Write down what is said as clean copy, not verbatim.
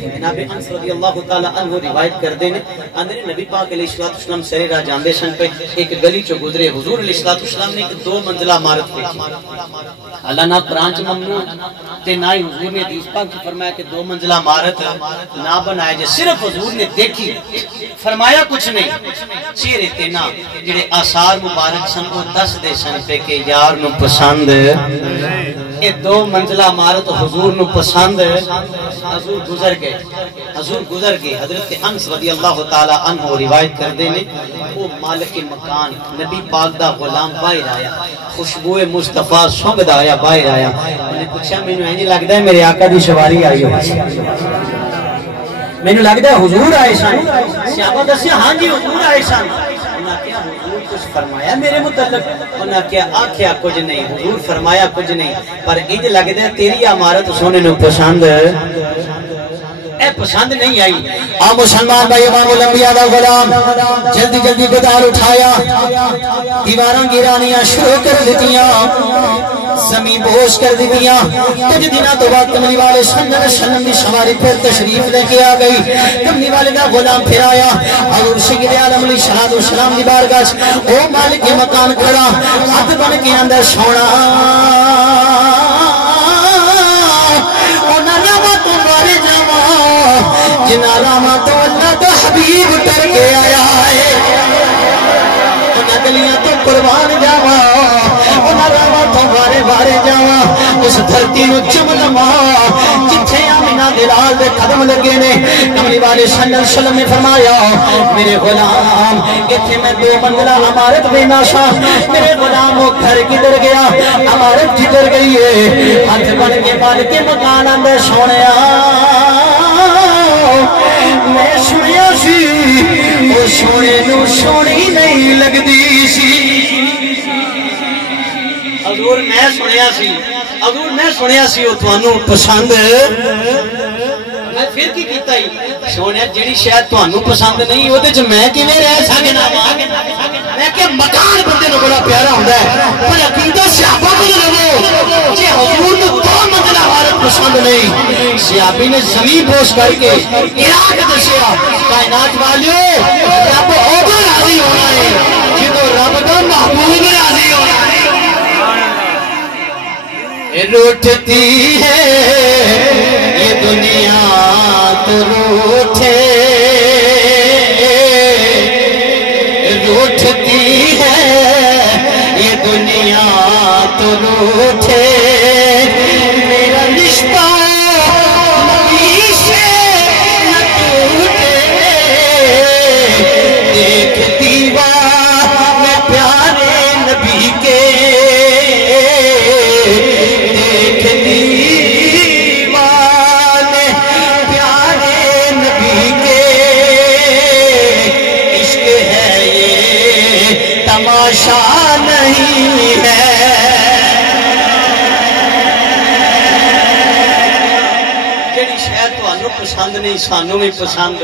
جناب انس رضی اللہ تعالی عنہ روایت کردے نے اندر نبی پاک علیہ الصلوۃ والسلام سرے راہ جاندے سن پہ ایک گلی چ گزرے حضور علیہ الصلوۃ والسلام نے ایک 2 منزلہ عمارت دیکھی اللہ نہ قرآن چ ممنوع تے نہ ہی حضور نے حدیث پاک چ فرمایا کہ 2 منزلہ عمارت نہ بنائے جے صرف حضور نے دیکھی فرمایا کچھ نہیں چہرے تے نہ جڑے آثار مبارک سن وہ دس دے سن پہ کہ یار نو پسند یہ 2 منزلہ عمارت حضور نو پسند حضور گزر گئے حضرت انس رضی اللہ تعالی عنہ روایت کردے نے وہ مالک مکان نبی پاک دا غلام باہر آیا خوشبو مصطفیٰ سونگدا آیا باہر آیا انہیں پوچھا مینوں انج لگدا ہے میرے آقا دی سواری آئی ہو مینوں لگدا ہے حضور آئے سن صحابہ دسیا ہاں جی حضور آئے سن انہاں کیا حضور کچھ فرمایا میرے متعلق انہاں کیا آکھیا کچھ نہیں حضور فرمایا کچھ نہیں پر انج لگدا ہے تیری عمارت سونے نو پسند اے پسند نہیں آئی آ مسلمان بھائی امام الانبیاء دا غلام جلدی جلدی گدار اٹھایا دیواراں گرانیاں شروع کر دیتیاں زمین بوش کر دیتیاں کچھ دنوں تو بعد کملی والے صلی اللہ علیہ وسلم کی سواری پھر تشریف لے کے آ گئی کملی والے کا غلام پھر آیا حضور سید عالم علیہ الصلوۃ والسلام دی بارگاہ او مالک مکان کھڑا ہاتھ بن کے اندر سونا جنا راما تو اللہ کا حبیب ڈر کے آیا ہے انہاں گلیاں تو قربان جاوا انہاں راما تو بارے بارے جاوا اس دھرتی نو چم لواں جتھے آمینہ دلال دے قدم لگے نے کملی والے صلی اللہ علیہ وسلم نے فرمایا میرے غلام ایتھے میں 2 منزلہ عمارت بنا سا میرے غلام وہ گھر کدھر گیا عمارت کدھر گئی ہے ہاتھ بن کے مالک مکان اندر سونیا میں سنیا سی وہ سونے نو سونی نہیں لگ دی سی حضور میں سنیا سی وہ توانو پسند میں پھر کی کیتا ہی سونیا جیڑی شاید توانو پسند نہیں وہ دے جو میں کی میں رہ سکنا میں کہ مکان بندے نو بڑا پیارا ہوندہ ہے پر عقیدہ صحابہ کو لگو کہ حضور تو 2 منزلہ عمارت پسند نہیں صحابی نے زمین بوش کر کے عراق دسیا کائنات والیو رب اوہ راضی ہونا ہے جنہوں رب کا محبوب راضی ہونا ہے روٹتی ہے یہ دنیا تو روٹھے روٹھتی ہے یہ دنیا تو روٹھے میرا رشتہ نبی سے نہ ٹوٹے دیکھ دیوار میں پیارے نبی کے دیکھ دیوار میں پیارے نبی کے عشق ہے یہ تماشا نہیں ہے جیڑی شاید تو انو پسند نہیں سانو میں پسند